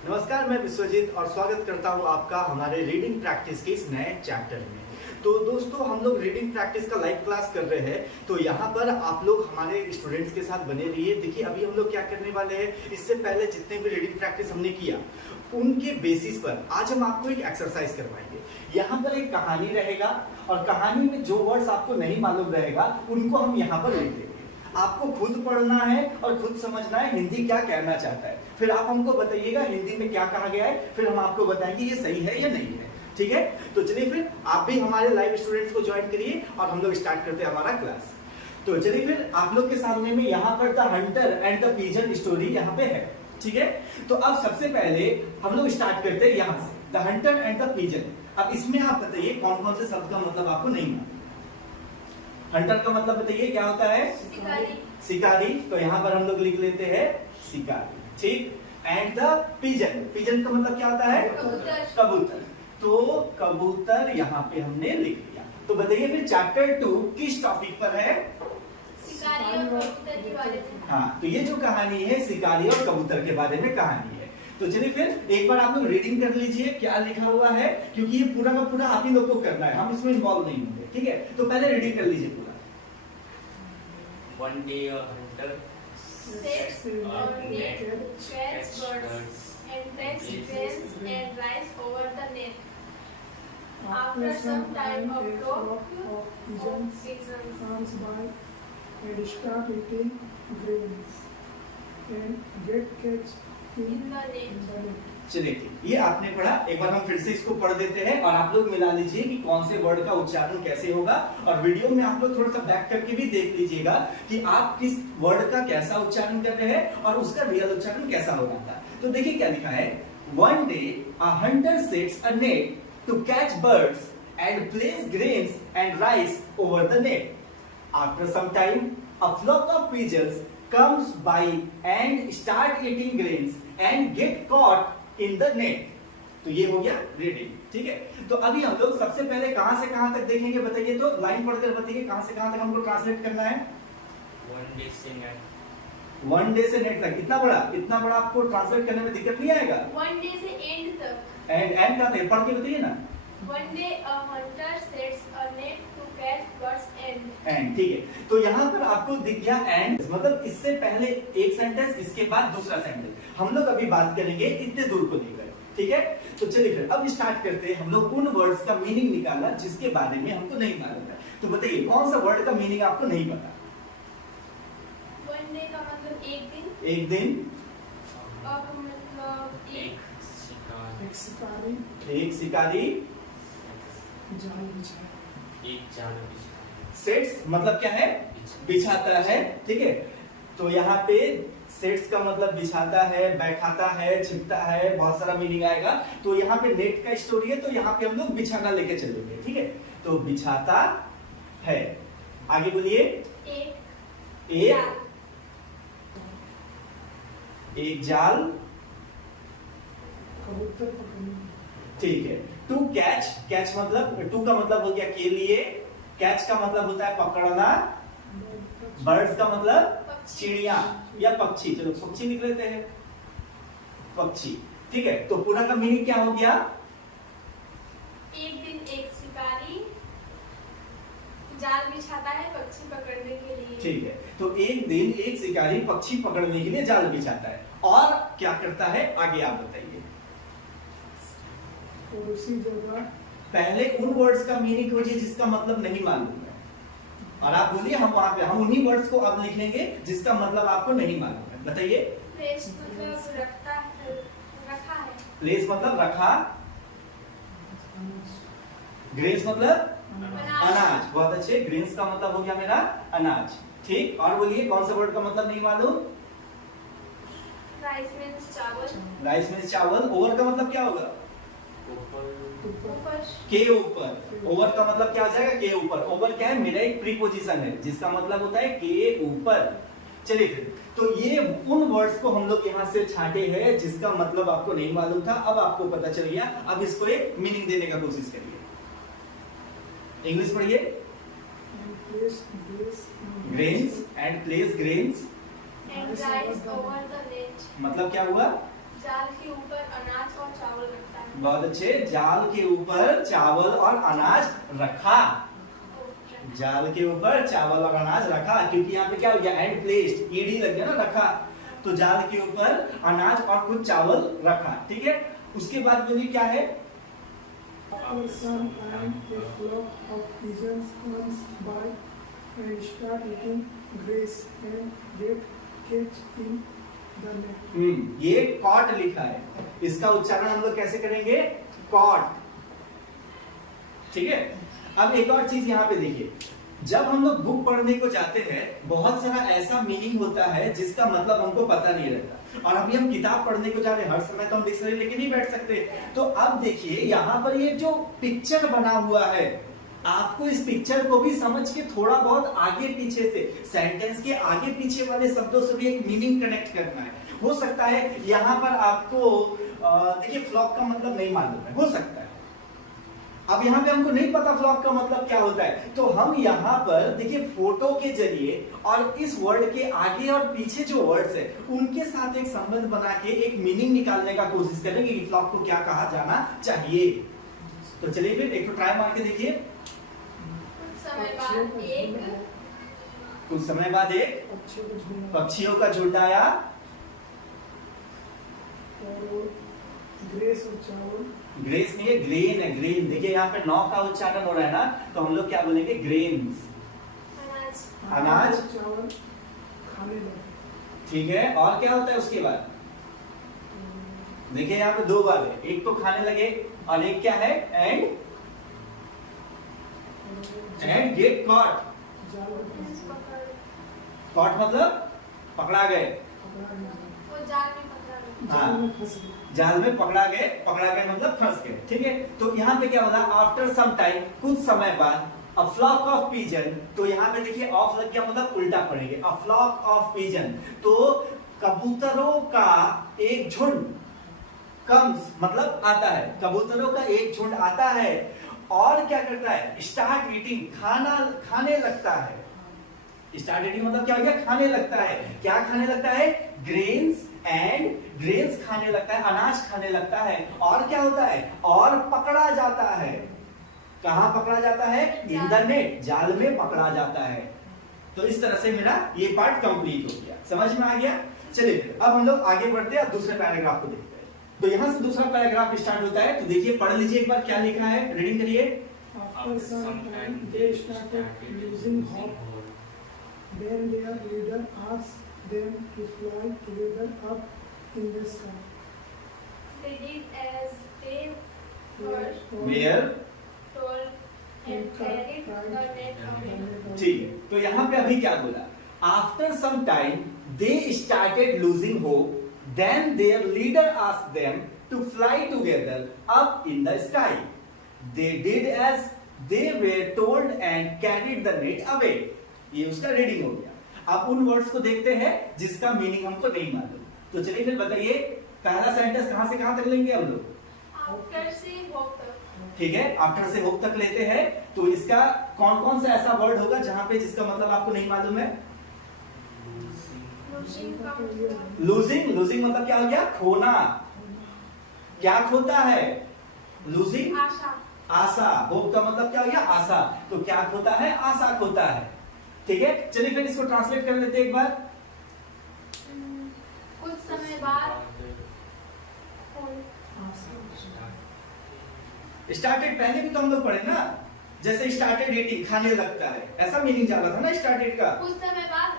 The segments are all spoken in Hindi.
नमस्कार, मैं विश्वजीत और स्वागत करता हूं आपका हमारे रीडिंग प्रैक्टिस के इस नए चैप्टर में। तो दोस्तों, हम लोग रीडिंग प्रैक्टिस का लाइव क्लास कर रहे हैं, तो यहाँ पर आप लोग हमारे स्टूडेंट्स के साथ बने रहिए। देखिए, अभी हम लोग क्या करने वाले हैं, इससे पहले जितने भी रीडिंग प्रैक्टिस हमने किया उनके बेसिस पर आज हम आपको एक एक्सरसाइज करवाएंगे। यहाँ पर एक कहानी रहेगा और कहानी में जो वर्ड्स आपको नहीं मालूम रहेगा उनको हम यहाँ पर लिख देंगे। आपको खुद पढ़ना है और खुद समझना है हिंदी क्या कहना चाहता है। फिर आप हमको बताइएगा हिंदी में क्या कहा गया है, फिर हम आपको बताएंगे ये सही है या नहीं है। ठीक है, तो चलिए फिर आप भी हमारे लाइव स्टूडेंट्स को ज्वाइन करिए और हम लोग स्टार्ट करते हैं हमारा क्लास। तो चलिए फिर आप लोग के सामने में यहाँ पर the Hunter and the pigeon story यहाँ पे है। ठीक है, तो अब सबसे पहले हम लोग स्टार्ट करते हैं यहाँ से, the Hunter and the pigeon. अब इसमें आप बताइए कौन कौन से शब्द का मतलब आपको नहीं मालूम। हंटर का मतलब बताइए क्या होता है? शिकारी। शिकारी, तो यहाँ पर हम लोग लिख लेते हैं शिकारी। ठीक, एंड द पिजन, पिजन का मतलब क्या होता है? कबूतर। कबूतर, तो कबूतर यहाँ पे हमने लिख दिया। तो बताइए फिर चैप्टर 2 किस टॉपिक पर है? शिकारी और कबूतर के बारे में। हाँ, तो ये जो कहानी है शिकारी और कबूतर के बारे में कहानी है। तो चलिए फिर एक बार आप लोग रीडिंग कर लीजिए क्या लिखा हुआ है, क्योंकि ये पूरा का पूरा आप ही लोग को करना है, हम इसमें इन्वॉल्व नहीं होंगे। ठीक है, तो पहले रीडिंग कर लीजिए पूरा। One day a hunter Sets on net to catch birds and takes grains and rice over the net. After some time, a flock of pigeons comes by and start eating grains and get catch in the net. in the net. चलिए ठीक, ये आपने पढ़ा। एक बार हम फिर से इसको पढ़ देते हैं और आप लोग मिला लीजिए कि कौन से वर्ड का उच्चारण कैसे होगा, और वीडियो में आप लोग थोड़ा सा बैक करके भी देख लीजिएगा कि आप किस वर्ड का कैसा उच्चारण कर रहे हैं और उसका रियल उच्चारण कैसा हो रहा था। तो देखिए क्या लिखा है, one day a hunter sets a net to catch birds and places grains and rice over the net. After some time a flock of pigeons comes by and start eating grains and get caught in the net। तो ये हो गया रीडिंग। ठीक है, तो अभी हम लोग सबसे पहले कहां से कहां तक देखेंगे बताइए, तो लाइन पढ़कर बताइए कहां से कहां तक हमको ट्रांसलेट करना है। one day से net वन डे से नेट तक, इतना बड़ा आपको ट्रांसलेट करने में दिक्कत नहीं आएगा। One day से end तक। एंड कहां तक पढ़ के बताइए ना। One day a hunter sets a net to catch birds and and, ठीक है, तो यहाँ पर आपको दिख गया एंड, मतलब इससे पहले एक सेंटेंस, इसके बाद दूसरा सेंटेंस। हम लोग अभी बात करेंगे इतने दूर को लेकर। ठीक है, तो चलिए फिर अब स्टार्ट करते हैं हम लोग उन वर्ड्स का मीनिंग निकालना जिसके बारे में हमको नहीं मालूम है। तो बताइए कौन सा वर्ड का मीनिंग आपको नहीं पता? one day का मतलब एक दिन, एक दिन, और मतलब एक शिकार एक शिकारी एक शिकारी, जाल बिछाए। एक जाल बिछाया सेट्स मतलब क्या है? बिछाता है। ठीक है, तो यहाँ पे सेट्स का मतलब बिछाता है, बैठाता है, छिपता है, बहुत सारा मीनिंग आएगा। तो यहाँ पे नेट का स्टोरी है, तो यहाँ पे हम लोग बिछाना लेके चलेंगे। ठीक है, तो बिछाता है, आगे बोलिए। एक एक जाल, कबूतर पकड़ने। ठीक है। टू कैच, कैच मतलब, टू का मतलब हो गया के लिए, कैच का मतलब होता है पकड़ना, बर्ड्स का मतलब चिड़िया या पक्षी, चलो पक्षी लिख लेते हैं, पक्षी। ठीक है, तो पूरा का मीनिंग क्या हो गया? एक दिन एक शिकारी जाल बिछाता है पक्षी पकड़ने के लिए। ठीक है, तो एक दिन एक शिकारी पक्षी पकड़ने के लिए जाल बिछाता है, और क्या करता है आगे आप बताइए। और उसी जगह पहले उन वर्ड्स का मीनिंग खोजिए जिसका मतलब नहीं मालूम है, और आप बोलिए हम वहां पे, हम उन्हीं वर्ड्स को अब लिख लेंगे जिसका मतलब आपको नहीं मालूम है। बताइए। प्लेस मतलब रखता है, रखा है। प्लेस मतलब रखा, ग्रेन्स मतलब अनाज। बहुत अच्छे, ग्रेन्स का मतलब हो गया मेरा अनाज। ठीक, और बोलिए कौन सा वर्ड का मतलब नहीं मालूम? राइस मीन्स चावल। राइस मीन्स चावल। ओवर का मतलब क्या होगा? ऊपर। के ऊपर। ओवर का मतलब क्या हो जाएगा? के ऊपर। ओवर क्या है? मेरा एक प्रीपोजिशन है जिसका मतलब होता है के ऊपर। चलिए फिर, तो ये उन वर्ड्स को हम लोग यहाँ से छांटे हैं जिसका मतलब आपको नहीं मालूम था, अब आपको पता चल गया। अब इसको एक मीनिंग देने का कोशिश करिए। इंग्लिश पढ़िए। grains and place grains and rice over the net. मतलब क्या हुआ? जाल के ऊपर अनाज और चावल रखता है। बहुत अच्छे, जाल के ऊपर चावल और अनाज रखा। जाल के ऊपर चावल और अनाज रखा, क्योंकि यहाँ पे क्या हो गया, एंड प्लेस्ड, ईडी लग गया ना, रखा। तो जाल के ऊपर अनाज और कुछ चावल रखा, ठीक है। उसके बाद बोलिए क्या है, After some time, a flock of pigeons comes by and start eating grass and get caged in the net. ये कॉट लिखा है, इसका उच्चारण हम लोग कैसे करेंगे, कॉट, ठीक है। अब एक और चीज यहाँ पे देखिए, जब हम लोग बुक पढ़ने को जाते हैं, बहुत सारा ऐसा मीनिंग होता है जिसका मतलब हमको पता नहीं रहता, और अभी हम किताब पढ़ने को जा रहे हैं, हर समय तो हम डिक्शनरी लेके नहीं बैठ सकते। तो अब देखिए यहाँ पर ये जो पिक्चर बना हुआ है, आपको इस पिक्चर को भी समझ के थोड़ा बहुत आगे पीछे से, सेंटेंस के आगे पीछे वाले शब्दों से भी एक मीनिंग कनेक्ट करना है। हो सकता है यहाँ पर आपको देखिए फ्लॉक का मतलब नहीं मालूम है, हो सकता है। अब यहाँ पे हमको नहीं पता फ्लॉक का मतलब क्या होता है, तो हम यहाँ पर देखिए फोटो के जरिए और इस वर्ड के आगे और पीछे जो वर्ड्स है उनके साथ एक संबंध बना के एक मीनिंग निकालने का कोशिश करेंगे कि फ्लॉक को क्या कहा जाना चाहिए। तो चलिए फिर एक तो ट्राई मार के देखिए। कुछ समय बाद एक पक्षियों का झुंड आया, और ग्रेस और चावल, ग्रेस नहीं है, ग्रेन है, ग्रेन। देखिए यहाँ पे नौ का उच्चारण हो रहा है ना, तो हम लोग क्या बोलेंगे, ग्रेन्स, अनाज, चावल खाने लगे। ठीक है। और क्या होता है उसके बाद, देखिए यहाँ पे दो बार है, एक तो खाने लगे और एक क्या है, एंड गेट कॉट। कॉट मतलब पकड़ा गए, हाँ, जाल में पकड़ा गए मतलब फंस गए, ठीक है। तो यहाँ पे क्या होगा, आफ्टर सम टाइम, कुछ समय बाद, अ फ्लॉक ऑफ पिजन, तो यहाँ पे देखिए ऑफ लग गया मतलब उल्टा पड़ेंगे, अ फ्लॉक ऑफ पिजन, तो कबूतरों का एक झुंड, कम्स मतलब आता है, कबूतरों का एक झुंड आता है और क्या करता है, स्टार्ट ईटिंग, खाने लगता है। स्टार्ट ईटिंग मतलब क्या हो गया, खाने लगता है। क्या खाने लगता है, ग्रेन्स, एंड ग्रेन्स खाने लगता है, अनाज खाने लगता है। और क्या होता है, और पकड़ा जाता है। कहां पकड़ा जाता है, इन द नेट, जाल में पकड़ा जाता है। तो इस तरह से मेरा ये पार्ट कंप्लीट हो गया, समझ में आ गया। चलिए अब हम लोग आगे बढ़ते हैं, दूसरे पैराग्राफ को देखते हैं। तो यहां से दूसरा पैराग्राफ स्टार्ट होता है, तो देखिए पढ़ लीजिए एक बार क्या लिखा है, रीडिंग करिए। After some time, they started losing hope. Then their leader asked them to fly together up in the sky. They did as they were Where? told and carried the net away. ठीक है, तो यहाँ पे अभी क्या बोला, after some time they started losing hope, then their leader asked them to fly together up in the sky, they did as they were told and carried the net away. ये उसका रीडिंग हो गया। अब उन वर्ड्स को देखते हैं जिसका मीनिंग हमको नहीं मालूम। तो चलिए फिर बताइए, पहला सेंटेंस कहां से कहां तक लेंगे हम लोग, After से hope तक। ठीक है, आफ्टर से होप तक लेते हैं। तो इसका कौन कौन सा ऐसा वर्ड होगा जहां पे जिसका मतलब आपको नहीं मालूम है, Losing का मतलब लूजिंग, लूजिंग मतलब क्या हो गया, खोना। क्या खोता है, लूजिंग, आशा। आशा। होप का मतलब क्या हो गया, आशा। तो क्या खोता है, आशा खोता है, ठीक है। चलिए फिर इसको ट्रांसलेट कर लेते हैं एक बार। कुछ समय बाद स्टार्टेड पहले भी तो हम लोग पढ़े ना, जैसे स्टार्टेड ईटिंग, खाने लगता है, ऐसा मीनिंग जाना था ना स्टार्टेड का। कुछ समय बाद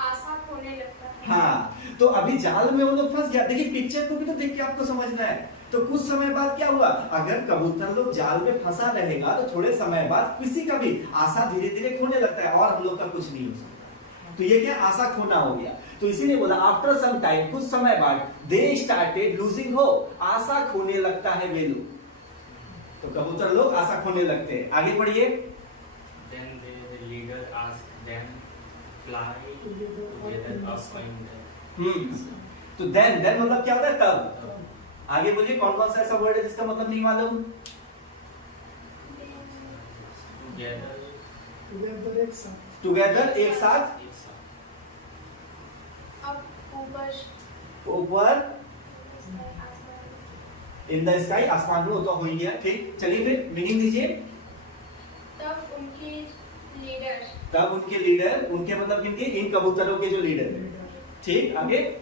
आशा खोने लगता है। हाँ, तो अभी जाल में वो लोग फंस गया। देखिए पिक्चर को भी तो देख के आपको समझना है। तो कुछ समय बाद क्या हुआ, अगर कबूतर लोग जाल में फंसा रहेगा तो थोड़े समय बाद किसी का भी आशा धीरे धीरे खोने लगता है और हम लोग का कुछ नहीं हो सकता। तो ये क्या, आशा खोना हो गया। तो इसीलिए बोला आफ्टर सम टाइम, कुछ समय बाद, दे स्टार्टेड लूजिंग होप, आशा खोने लगता है वे लोग। तो कबूतर लोग आशा खोने लगते हैं। आगे पढ़िए। Then the leader asked them fly together up in the तो देन मतलब क्या होता है, तब। आगे बोलिए कौन कौन सा ऐसा वर्ड है जिसका मतलब नहीं मालूम, together एक साथ, टुगेदर एक साथ, अब ऊपर ऊपर इन द स्काई, आसमान में, वो तो हो ही गया। ठीक, चलिए फिर मीनिंग दीजिए। तब उनके लीडर, तब उनके लीडर, उनके मतलब किनके, इन कबूतरों के जो लीडर है। ठीक, आगे।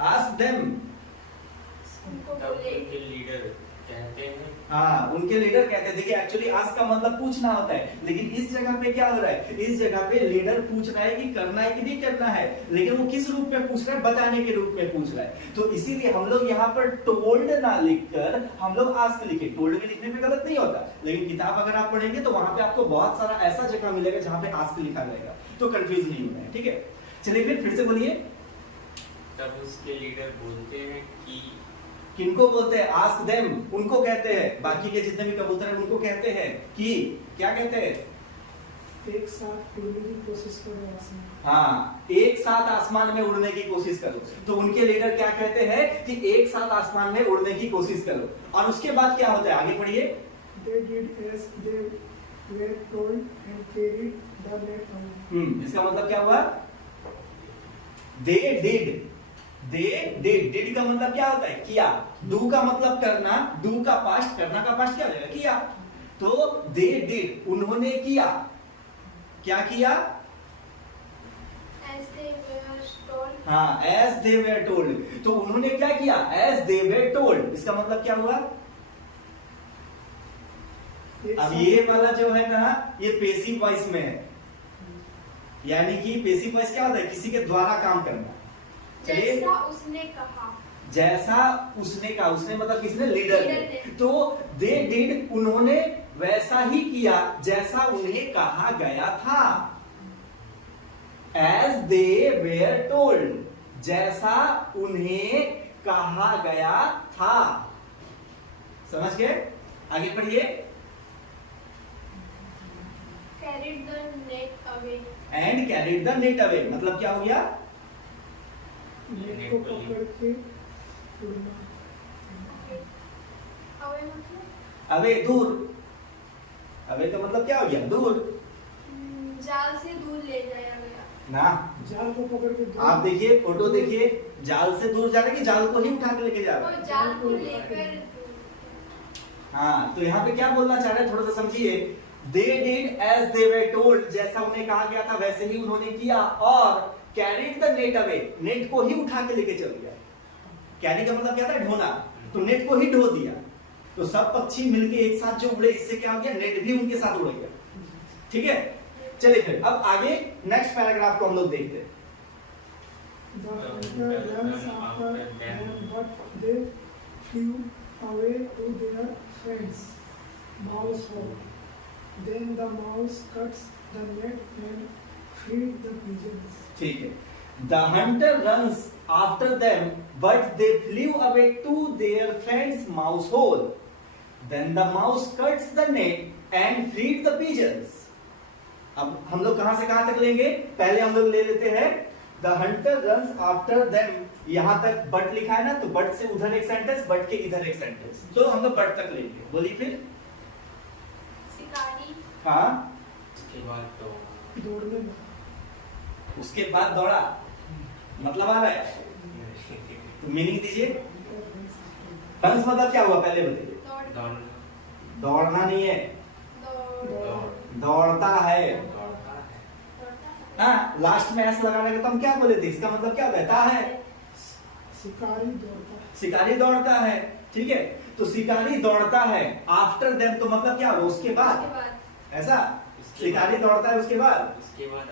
आस्क देम, उनको तब बोले, उनके लीडर कहते हैं, हाँ उनके लीडर कहते हैं। देखिए एक्चुअली आस्क का मतलब पूछना होता है, लेकिन इस जगह पे क्या हो रहा है, इस जगह पे लीडर पूछ रहा है कि करना है कि नहीं करना है, लेकिन वो किस रूप में पूछ रहा है, बताने के रूप में पूछ रहा है। तो इसीलिए हम लोग यहाँ पर टोल्ड ना लिखकर हम लोग आस्क लिखे। टोल्ड में लिखने में गलत नहीं होता, लेकिन किताब अगर आप पढ़ेंगे तो वहां पे आपको बहुत सारा ऐसा जगह मिलेगा जहाँ पे आस्क लिखा रहेगा, तो कंफ्यूज नहीं होना है। ठीक है, चलिए फिर से बोलिए। तब उसके लीडर बोलते हैं कि, किनको बोलते हैं, आस्क देम, उनको कहते हैं, बाकी के जितने भी कबूतर हैं उनको कहते हैं कि, क्या कहते हैं, एक साथ उड़ने की कोशिश करो आसमान। हाँ, एक साथ आसमान में उड़ने की कोशिश करो। तो उनके लीडर क्या कहते हैं कि एक साथ आसमान में उड़ने की कोशिश करो। और उसके बाद क्या होता है, आगे पढ़िए। They did as they were told and carried the net away. इसका मतलब क्या हुआ, दे डिड, दे डिड का मतलब क्या होता है, किया। डू का मतलब करना, डू का पास्ट, करना का पास्ट क्या हो जाएगा, किया। तो दे डिड, उन्होंने किया, क्या किया, as they were told, हाँ, एज दे वेर टोल्ड। तो उन्होंने क्या किया, एज दे वेर टोल्ड। इसका मतलब क्या हुआ, एक अब साथ- ये वाला जो है ना, ये पेसिव वॉइस में है, यानी कि पेसिव वॉइस क्या होता है, किसी के द्वारा काम करना। चलिए, जैसा उसने कहा, जैसा उसने कहा, उसने मतलब किसने, लीडर लीडर ने। ने। तो दे डिड, उन्होंने वैसा ही किया जैसा उन्हें कहा गया था। एज दे वेयर टोल्ड, जैसा उन्हें कहा गया था। समझ गए, आगे पढ़िए। carried the net away, and carried the net away, मतलब क्या हो गया, नेट को पकड़ के उड़ना। away मतलब अवे दूर, अवे का मतलब क्या हो गया, दूर जाल से दूर ले जाया गया, ना। जाल को पकड़ के दूर- आप देखिए, फोटो देखिए, जाल से दूर जा रहा है कि जाल को ही उठा के लेके जा रहा है। वो जाल को लेकर, हाँ, तो यहाँ पे क्या बोलना चाह रहे हैं, थोड़ा सा समझिए। They did as they were told, जैसा उन्हें कहा गया था वैसे ही उन्होंने किया। और carried the net away, net को ही उठा के लेके चल गया। कैरी का मतलब क्या था, ढोना, तो नेट को ही ढो दिया। तो सब पक्षी मिलके एक साथ जो उड़े, इससे क्या हो गया, नेट भी उनके साथ उड़ गया। ठीक है, चलिए फिर अब आगे नेक्स्ट पैराग्राफ को हम लोग देखते हैं। The hunter runs after them, but they flew away to their friends' mouse hole. Then the mouse cuts the net and freed the pigeons. ठीक है, the hunter runs after them, but they flew away to their friend's mouse hole. Then the mouse cuts the net and freed the pigeons. अब हम लोग कहां से कहां तक लेंगे, पहले हम लोग ले लेते हैं the hunter runs after them, यहां तक बट लिखा है ना, तो बट से उधर एक सेंटेंस, बट के इधर एक सेंटेंस, तो हम लोग बट तक लेंगे। बोलिए फिर। शिकारी, हाँ, उसके बाद तो दौड़ने लगा। उसके बाद दौड़ा, मतलब आ रहा है, तो मीनिंग दीजिए। रन्स मतलब क्या हुआ, पहले बताइए। दौड़, दौड़ना, दौड़ना नहीं है, दौड़, दौड़ता है। दौड़ता है, दौड़ता हाँ, लास्ट में एस लगाने का तो हम क्या बोले थे, इसका मतलब क्या बता है, शिकारी दौड़ता है। शिकारी दौड़ता है। ठीक है, तो शिकारी दौड़ता है, आफ्टर देम तो मतलब क्या हुआ, उसके बाद, उसके बाद, ऐसा, शिकारी दौड़ता है उसके बाद। उसके बाद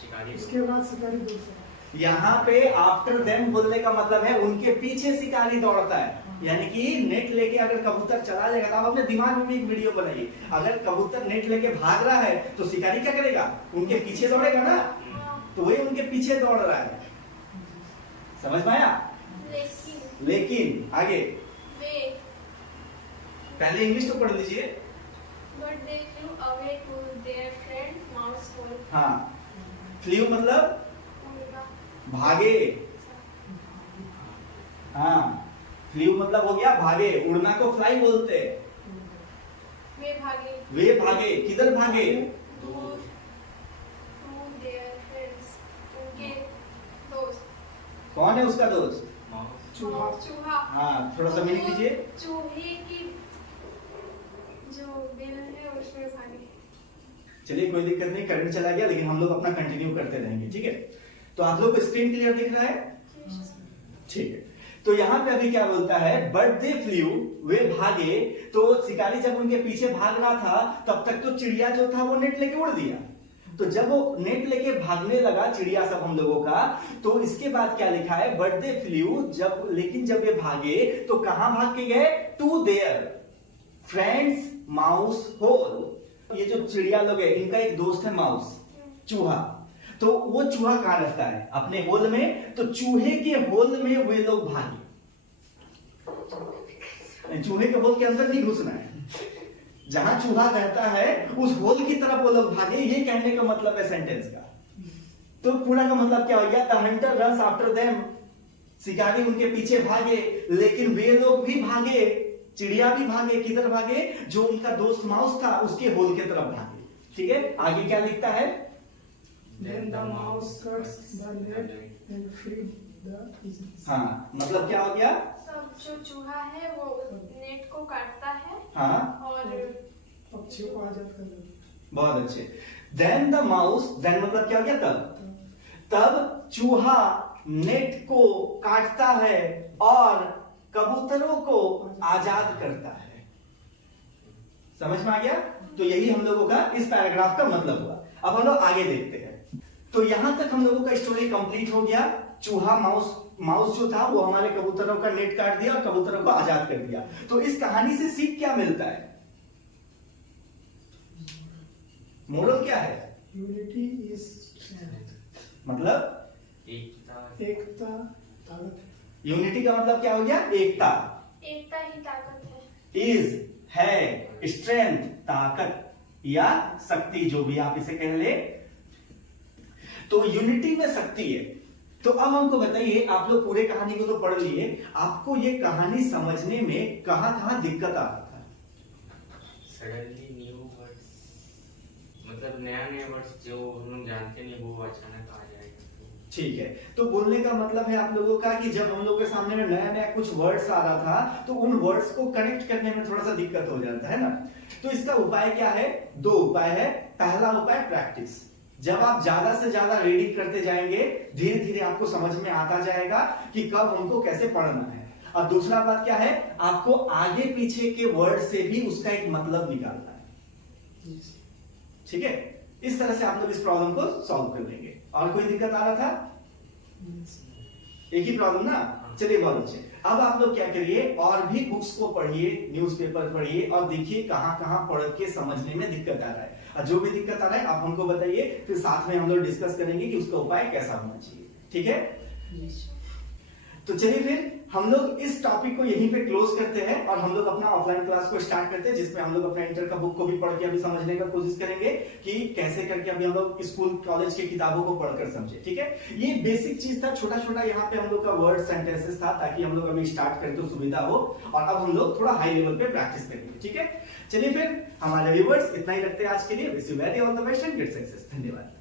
शिकारी उसके बाद शिकारी दौड़ता है। यहाँ पे आफ्टर देम बोलने का मतलब है उनके पीछे शिकारी दौड़ता है। यानी कि नेट लेके अगर कबूतर चला जाएगा, तो आप अपने दिमाग में भी एक वीडियो बनाइए, अगर कबूतर नेट लेके भाग रहा है तो शिकारी क्या करेगा, उनके पीछे दौड़ेगा ना, तो वही उनके पीछे दौड़ रहा है। समझ में आया। लेकिन आगे वे, पहले इंग्लिश तो पढ़ लीजिए। but they flew away to their friend's mouse hole. हाँ, फ्लू मतलब उड़ना, भागे। हाँ, फ्लू मतलब हो गया भागे, उड़ना को फ्लाई बोलते हैं। वे भागे, वे भागे, किधर भागे, दूर, to their friends, उनके दोस्त, कौन है उसका दोस्त, माउस चूहा चूहा। हाँ, थोड़ा सा मीनिंग लीजिए। चूहे की जो बिल है उसमें भागे। चलिए कोई दिक्कत नहीं, करंट चला गया, लेकिन हम लोग अपना कंटिन्यू करते रहेंगे, ठीक है। तो आप लोग को स्क्रीन क्लियर दिख रहा है? ठीक है। तो यहाँ पे अभी क्या बोलता है, बट दे फ्लू, वे भागे। तो शिकारी जब उनके पीछे भाग रहा था तब तक तो चिड़िया जो था वो नेट लेके उड़ दिया। तो जब वो नेट लेके भागने लगा चिड़िया सब हम लोगों का, तो इसके बाद क्या लिखा है, बट दे फ्लू, लेकिन जब ये भागे तो कहां भाग के गए, to their friends mouse hole. ये जो चिड़िया लोग है इनका एक दोस्त है माउस, चूहा। तो वो चूहा कहां रहता है, अपने होल में। तो चूहे के होल में वे लोग भागे। चूहे के होल के अंदर नहीं घुसना है, जहां चूहा रहता है उस होल की तरफ वो लोग भागे। ये कहने का मतलब है सेंटेंस का। तो पूरा का मतलब क्या हो गया, the Hunter runs after them, शिकारी उनके पीछे भागे, लेकिन वे लोग भी भागे, चिड़िया भी भागे। किधर भागे, जो उनका दोस्त माउस था उसके होल की तरफ भागे। ठीक है, आगे क्या लिखता है, Then the mouse cuts the net and freed the pigeons. हाँ, मतलब क्या हो गया, सब जो चूहा है वो नेट को काटता है हाँ, और पक्षियों को आजाद कर देता है। बहुत अच्छे। देन द माउस, देन मतलब क्या हो गया, तब चूहा नेट को काटता है और कबूतरों को आजाद करता है। समझ में आ गया? तो यही हम लोगों का इस पैराग्राफ का मतलब हुआ। अब हम लोग आगे देखते हैं। तो यहां तक हम लोगों का स्टोरी कंप्लीट हो गया। चूहा माउस जो था वो हमारे कबूतरों का नेट काट दिया और कबूतरों को आजाद कर दिया। तो इस कहानी से सीख क्या मिलता है, मोरल क्या है, यूनिटी इज स्ट्रेंथ, मतलब एकता ताकत है। यूनिटी का मतलब क्या हो गया, एकता। एकता ही ताकत है। इज है, स्ट्रेंथ ताकत या शक्ति, जो भी आप इसे कह ले। तो यूनिटी में शक्ति है। तो अब हमको बताइए, आप लोग पूरे कहानी को तो पढ़ लिए, आपको ये कहानी समझने में कहां कहां दिक्कत आ रहा था? सडनली न्यू वर्ड्स, मतलब नया वर्ड्स जो हम लोग जानते नहीं वो अचानक आ जाएगा। ठीक है, तो बोलने का मतलब है आप लोगों का कि जब हम लोग के सामने में नया नया कुछ वर्ड्स आ रहा था तो उन वर्ड्स को कनेक्ट करने में थोड़ा सा दिक्कत हो जाता है ना। तो इसका उपाय क्या है, दो उपाय है। पहला उपाय प्रैक्टिस। जब आप ज्यादा से ज्यादा रीडिंग करते जाएंगे धीरे धीरे आपको समझ में आता जाएगा कि कब हमको कैसे पढ़ना है। और दूसरा बात क्या है, आपको आगे पीछे के वर्ड से भी उसका एक मतलब निकालना है। ठीक है, इस तरह से आप लोग इस प्रॉब्लम को सॉल्व कर लेंगे। और कोई दिक्कत आ रहा था? एक ही प्रॉब्लम ना। चलिए बहुत अच्छे। अब आप लोग क्या करिए, और भी बुक्स को पढ़िए, न्यूज़पेपर पढ़िए और देखिए कहां कहां पढ़ के समझने में दिक्कत आ रहा है। और जो भी दिक्कत आ रहा है आप हमको बताइए, फिर साथ में हम लोग डिस्कस करेंगे कि उसका उपाय कैसा होना चाहिए। ठीक है, तो चलिए फिर हम लोग इस टॉपिक को यहीं पे क्लोज करते हैं और हम लोग अपना ऑफलाइन क्लास को स्टार्ट करते हैं, जिसमें हम लोग अपना इंटर का बुक को भी पढ़ के अभी समझने का कोशिश करेंगे कि कैसे करके अभी हम लोग स्कूल कॉलेज की किताबों को पढ़कर समझे। ठीक है, ये बेसिक चीज था, छोटा छोटा यहाँ पे हम लोग का वर्ड सेंटेंसेस था, ताकि हम लोग अभी स्टार्ट करें तो सुविधा हो। और अब हम लोग थोड़ा हाई लेवल पे प्रैक्टिस करेंगे। ठीक है, चलिए फिर हमारे व्यूअर्स इतना ही रखते हैं आज के लिए। Wish you very all the best and great success. धन्यवाद।